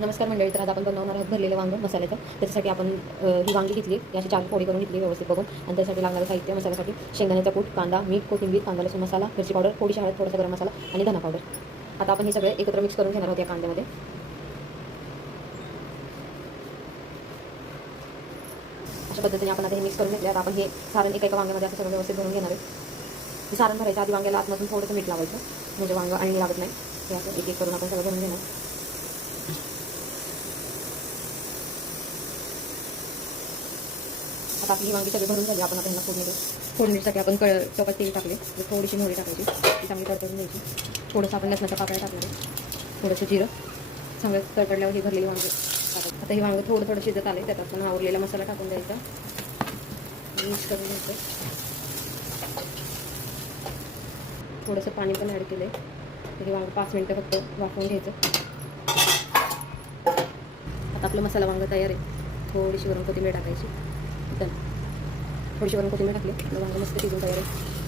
नमस्कार मंडळी, तर आज आपण बनवणार आहोत भरलेलं वांगं मसाल्याचं. त्याच्यासाठी आपण ही वांगी घेतली, याची 4 फोडी करून घेतली व्यवस्थित बघून. आणि त्यासाठी लागणारं साहित्य मसाल्यासाठी शेंगदाण्याचा कूट, कांदा, मीठ, कोथिंबीर, कांदा लसूण मसाला, मिरची पावडर, थोडीशी हळद, थोडासा गरम मसाला आणि धना पावडर. आता आपण हे सगळे एकत्र मिक्स करून घेणार आहोत या कांद्यामध्ये. अशा पद्धतीने आपण आता हे मिक्स करून घेतले. आता आपण हे सारण एका वांग्यामध्ये असं सगळं व्यवस्थित भरून घेणार आहे. हे सारण भरायच्या आधी वांग्याला आतमधून थोडंसं मीठ लावायचं, म्हणजे वांगं आणि लागत नाही. हे असं एक एक करून आपण सगळं भरून घेणार. आता आपली वांगी सगळी भरून झाली. आपण आता ह्यांना फोडणीसाठी आपण चपात तेल टाकले, थोडीशी मोहरी टाकायची, ती चांगली तडतडून घ्यायची. थोडंसं आपण लसणाच्या पाकळ्या टाकणार आहे, थोडंसं जिरं. चांगलं तडतडल्यावर ही भरलेली वांगी टाकायची. आता ही वांगं थोडं थोडं शिजत आले, त्यात आपण आवरलेला मसाला टाकून द्यायचा, मिक्स करून घ्यायचं. थोडंसं पाणी पण ॲड केलं आहे. तरी वांगं 5 मिनटं फक्त वाफवून घ्यायचं. आता आपलं मसाला वांगं तयार आहे. थोडीशी वरून कोथिंबीर टाकायची. थोडीशी वरून कोथिंबीर टाकली, वांगं मस्त शिजून तयार आहे.